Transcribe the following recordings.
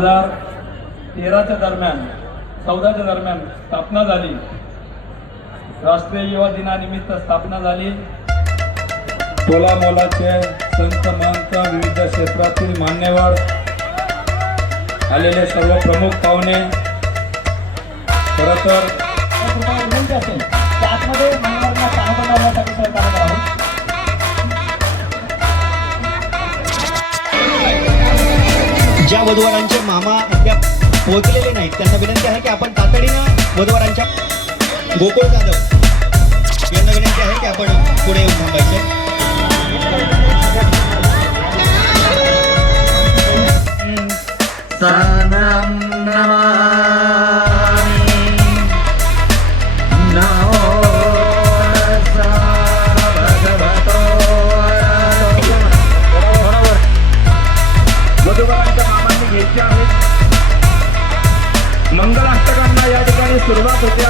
हजार तेराच्या दरम्यान चौदाच्या दरम्यान स्थापना झाली. राष्ट्रीय युवा दिनानिमित्त स्थापना झाली. टोला मोलाचे संत महंत विविध क्षेत्रातील मान्यवर आलेले सर्व प्रमुख पाहुणे. खरं तर विनंती असेल की आतमध्ये ज्या वधूवरांचे मामा अद्याप पोहोचलेले नाहीत त्यांना विनंती आहे की आपण तातडीनं वधूवरांच्या गोकुळ जाधव यांना विनंती आहे की आपण पुढे येऊन थांबायचे. सनं या ठिकाणी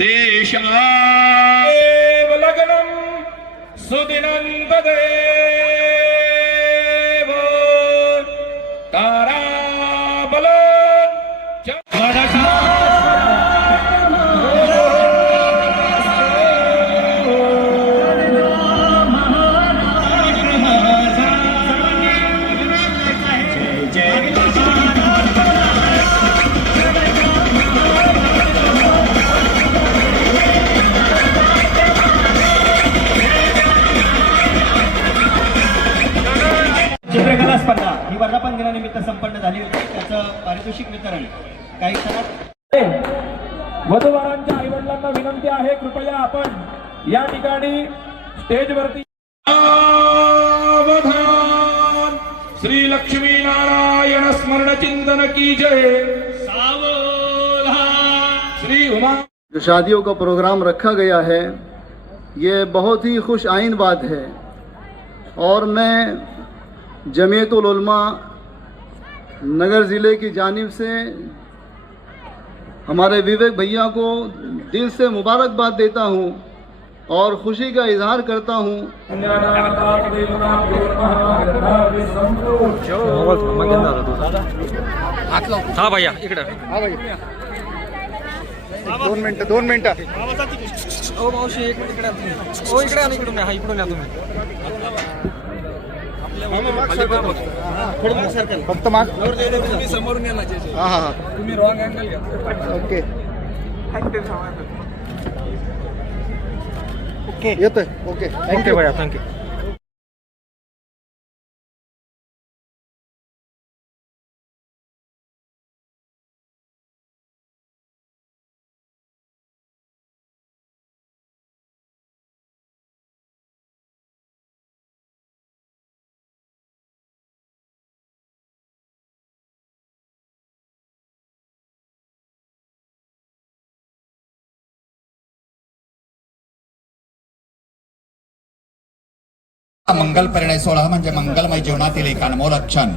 देशा लग्नम पारितोषिक वितरण. काही क्षणात वधूवरांच्या आईवडिलांना विनंती आहे कृपया आपण या ठिकाणी स्टेजवरती श्री लक्ष्मी नारायण स्मरण चिंतन की जय. श्री उमा जो शादियों का प्रोग्राम रखा गया है ये बहुत ही खुश आइन बात है। और मैं जमीयतुल उलमा नगर ज़िले की जानिब से हमारे विवेक भैया को दिल से मुबारकबाद देता हूँ और खुशी का इजहार करता हूँ। हा भैया इकडं। दोन मिनटं दोन मिनटं. ओ मावशी एक मिनिट इकडे ओ इकडे या इकडून हा इकडून या तुम्ही. फक्त माग तुम्ही समोरून. हां हां हां. तुम्ही रॉंग अँगल घ्या. ओके. येतोय. ओके. ओके भैया थँक्यू मंगल परिणय सोहळा म्हणजे मंगलमय जीवनातील एक अनमोल क्षण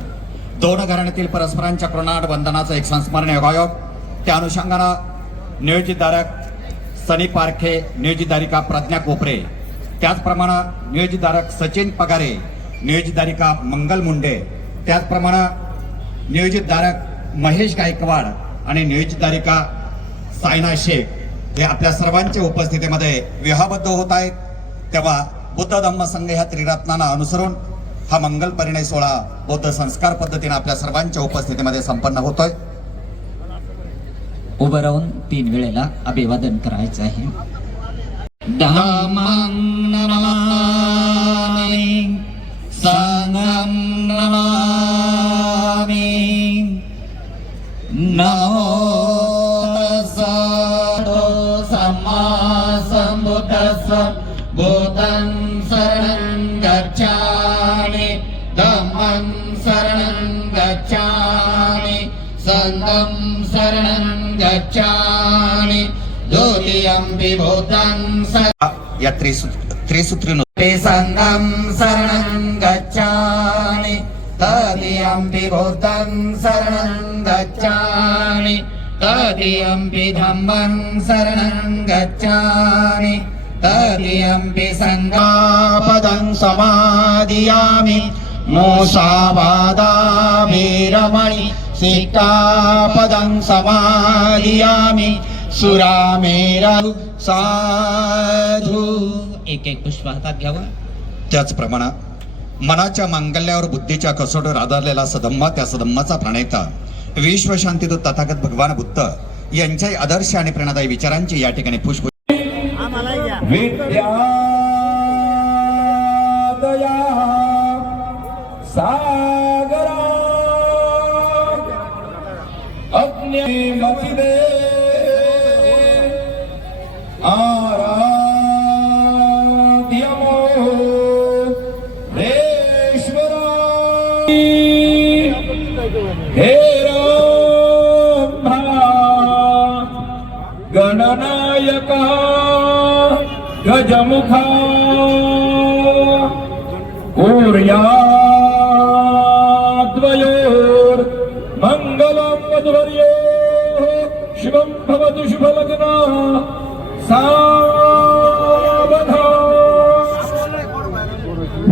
दोन घराण्यातील परस्परांच्या कृणाट बंधनाचं एक संस्मरण योगायोग त्या अनुषंगानं नियोजितधारक सनी पारखे नियोजितधारिका प्रज्ञा कोपरे. त्याचप्रमाणे नियोजितधारक सचिन पगारे नियोजितधारिका मंगल मुंडे. त्याचप्रमाणे नियोजितधारक महेश गायकवाड आणि नियोजितधारिका सायना शेख. हे आपल्या सर्वांच्या उपस्थितीमध्ये विवाहबद्ध होत आहेत. तेव्हा बुद्ध धम्म संघ ह्या त्रिरत्नांना अनुसरून हा मंगल परिणय सोहळा बौद्ध संस्कार पद्धतीने आपल्या सर्वांच्या उपस्थितीमध्ये संपन्न होतोय. उभं राहून तीन वेळेला अभिवादन करायचं आहे. नमामि संघं नमामि सङ्गं शरणं गच्छामि द्वितीयं विभूतं शरणं या त्रिसूत्र त्रिसूत्रीनुसार ते सङ्गं शरणं गच्छामि तदीयम्पि बुद्धं शरणं गच्छामि तदीयम्पि धम्मं शरणं गच्छामि तदीयम्पि सङ्गापदं समादियामि मोसावादाभिरमणि सिक्कापदं समादियामि सुरामेरा साधू। एक एक पुष्प हातात घ्यावं. त्याचप्रमाणे मनाच्या मांगल्यावर बुद्धीच्या कसोटीवर आधारलेला सदम्मा त्या सदम्माचा प्रणेता विश्वशांतीदूत तथागत भगवान बुद्ध यांच्याही आदर्श आणि प्रेरणादायी विचारांची या ठिकाणी पुष्प विद्यादया মতিবে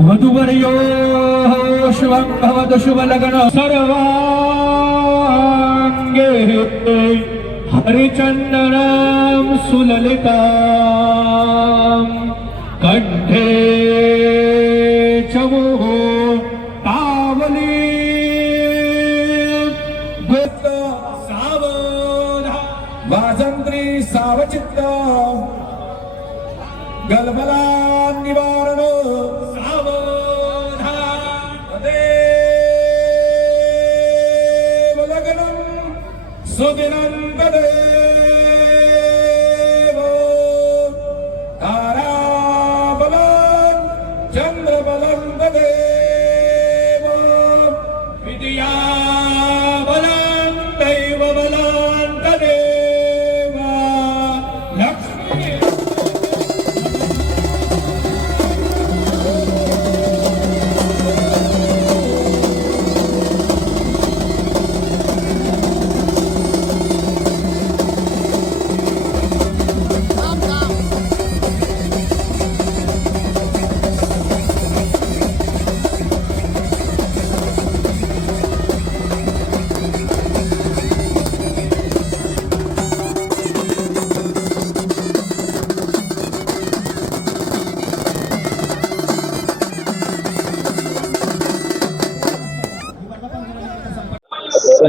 वधुवर्यो शिवं भवतु शुभलग्न सर्वाङ्गे हरिचन्दनं सुललिताम् कण्ठे च मोः तावली गोप्त सावधा वाजन्त्री सावचित्त गलबला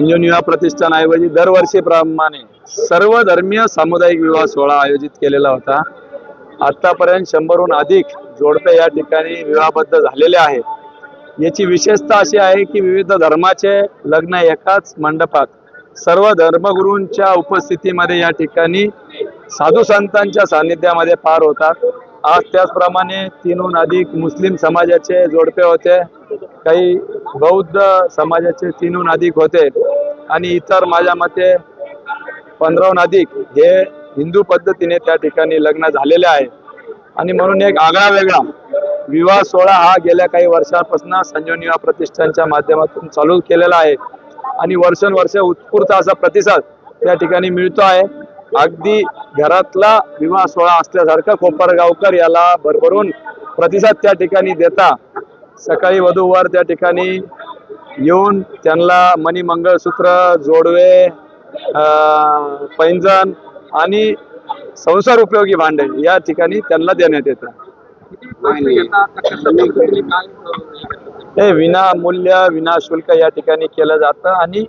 संजीवनी विवाह प्रतिष्ठानऐवजी दरवर्षीप्रमाणे सर्व धर्मीय सामुदायिक विवाह सोहळा आयोजित केलेला होता. आतापर्यंत शंभरहून अधिक जोडपे या ठिकाणी विवाहबद्ध झालेले आहे याची विशेषता अशी आहे की विविध धर्माचे लग्न एकाच मंडपात सर्व धर्मगुरूंच्या उपस्थितीमध्ये या ठिकाणी साधू संतांच्या सानिध्यामध्ये पार होतात. आज त्याचप्रमाणे तीनहून अधिक मुस्लिम समाजाचे जोडपे होते. काही बौद्ध समाजाचे तीनहून अधिक होते. आणि इतर माझ्या मते पंधराहून अधिक हे हिंदू पद्धतीने त्या ठिकाणी लग्न झालेले आहे. आणि म्हणून एक आगळा वेगळा विवाह सोहळा हा गेल्या काही वर्षापासून संजीवनी विवाह प्रतिष्ठानच्या माध्यमातून चालू केलेला आहे. आणि वर्षानुवर्ष उत्स्फूर्त असा प्रतिसाद त्या ठिकाणी मिळतो आहे. अगदी घरातला विवाह सोहळा असल्यासारखा कोपरगावकर याला भरभरून प्रतिसाद त्या ठिकाणी देता. सकाळी वधूवर त्या ठिकाणी येऊन त्यांना मणी मंगळसूत्र जोडवे पैंजण आणि संसार उपयोगी भांडे या ठिकाणी त्यांना देण्यात येतं. हे विना मूल्य विना शुल्क या ठिकाणी केलं जातं आणि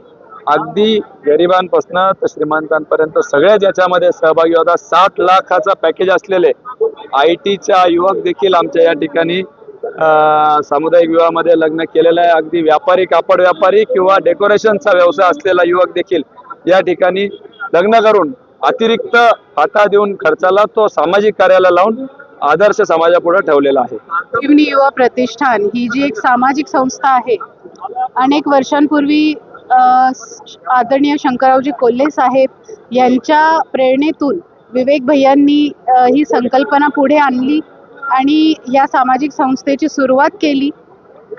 अगदी गरिबांपासून तर श्रीमंतांपर्यंत सगळ्याच याच्यामध्ये सहभागी होता सात लाखाचा पॅकेज असलेले आय टीच्या युवक देखील आमच्या या ठिकाणी सामुदायिक विवाहामध्ये लग्न केलेलं आहे. अगदी व्यापारी कापड व्यापारी किंवा डेकोरेशनचा व्यवसाय असलेला युवक देखील या ठिकाणी लग्न करून अतिरिक्त हाता देऊन खर्चाला तो सामाजिक कार्याला लावून आदर्श समाजापुढे ठेवलेला आहे. युवा प्रतिष्ठान ही जी एक सामाजिक संस्था आहे अनेक वर्षांपूर्वी आदरणीय शंकररावजी कोल्हे साहेब यांच्या प्रेरणेतून विवेक भैयांनी ही संकल्पना पुढे आणली. आणि या सामाजिक संस्थेची सुरुवात केली.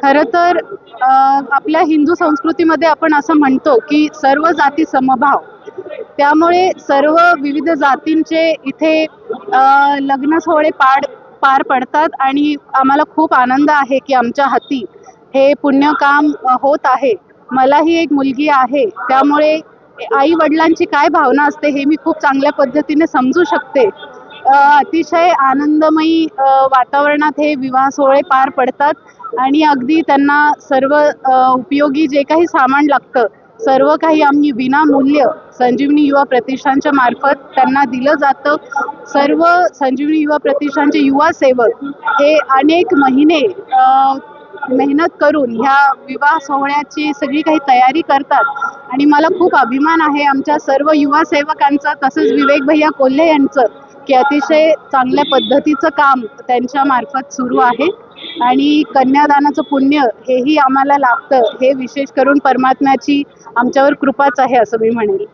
खरं तर आपल्या हिंदू संस्कृतीमध्ये आपण असं म्हणतो की सर्व जाती समभाव. त्यामुळे सर्व विविध जातींचे इथे लग्न सोहळे पाड पार पडतात आणि आम्हाला खूप आनंद आहे की आमच्या हाती हे पुण्यकाम काम होत आहे. मलाही एक मुलगी आहे. त्यामुळे आई वडिलांची काय भावना असते हे मी खूप चांगल्या पद्धतीने समजू शकते. अतिशय आनंदमयी वातावरणात हे विवाह सोहळे पार पडतात आणि अगदी त्यांना सर्व उपयोगी जे काही सामान लागतं सर्व काही आम्ही विनामूल्य संजीवनी युवा प्रतिष्ठानच्या मार्फत त्यांना दिलं जातं. सर्व संजीवनी युवा प्रतिष्ठानचे युवा सेवक हे अनेक महिने मेहनत करून ह्या विवाह सोहळ्याची सगळी काही तयारी करतात. आणि मला खूप अभिमान आहे आमच्या सर्व युवा सेवकांचा तसंच विवेक भैया कोल्हे यांचं की अतिशय चांगल्या पद्धतीचं काम त्यांच्या मार्फत सुरू आहे. आणि कन्यादानाचं पुण्य हेही आम्हाला लाभतं. हे विशेष करून परमात्म्याची आमच्यावर कृपाच आहे असं मी म्हणेन